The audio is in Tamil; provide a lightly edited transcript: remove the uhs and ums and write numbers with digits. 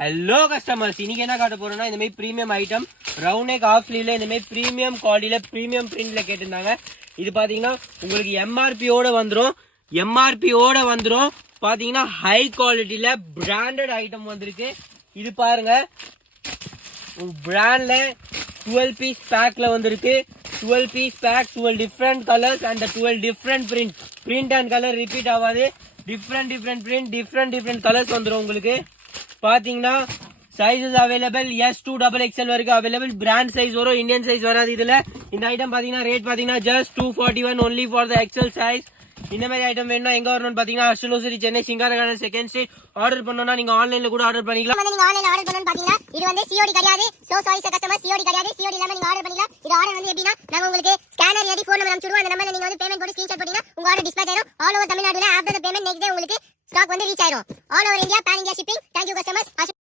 ஹலோ கஸ்டமர்ஸ், இன்னைக்கு என்ன காட்ட போறோம்னா இந்த மாதிரி premium item round neck half ஸ்லீவ்ல இந்த மாதிரி பிரீமியம் குவாலிட்டியில பிரீமியம் பிரிண்ட்ல கேட்டிருந்தாங்க. இது பாத்தீங்கன்னா உங்களுக்கு எம்ஆர்பியோட வந்துரும் பாத்தீங்கன்னா ஹை குவாலிட்டியில பிராண்டட் ஐட்டம் வந்திருக்கு. இது பாருங்க, பிராண்ட்ல 12 பீஸ் பேக்ல வந்திருக்கு. 12 piece pack, 12 different colours and 12 different print and colour repeat ஆகாது. டிஃப்ரெண்ட் பிரிண்ட், டிஃப்ரெண்ட் கலர்ஸ் வந்துடும் உங்களுக்கு. பாத்தீங்கன்னா சைஸஸ் அவைலபிள் S2 XXL வரைக்கும் அவைலபிள். பிராண்ட் சைஸ் வரும், இந்தியன் சைஸ் வராது. இதுல இந்த ஐட்டம் பாத்தீங்கன்னா ரேட் பாத்தீங்கன்னா just 241 only for the XL size. இந்த மாதிரி ஐட்டம் வேணும்னா எங்க வரணும்னு பாத்தீங்கன்னா அஷ்டலோசரி, சென்னை, சிங்காரகார்டன், செகண்ட் ஸ்ட்ரீட். ஆர்டர் பண்ணனும்னா நீங்க ஆன்லைன்ல கூட ஆர்டர் பண்ணிக்கலாம். நீங்க ஆன்லைன்ல ஆர்டர் பண்ணனும் பாத்தீங்கன்னா இது வந்து COD கிடையாது. சோ சாரி கஸ்டமர், COD கிடையாது. COD இல்லாம நீங்க ஆர்டர் பண்ணிக்கலாம். இது ஆர்டர் வந்து எப்படின்னா நாங்க உங்களுக்கு ஸ்கேனர் ஏடி ஃபோன் நம்பர் அனுப்பிடுவோம். அந்த நம்பர்ல நீங்க வந்து பேமெண்ட் போட்டு ஸ்கிரீன்ஷாட் போட்டீங்கன்னா உங்க ஆர்டர் டிஸ்பேட்ச் ஆயிடும். ஆல் ஓவர் தமிழ்நாடுல after the payment next day உங்களுக்கு ஸ்டாக் வந்து ரீச் ஆயிடும். All over India, pan India shipping. Thank you customers.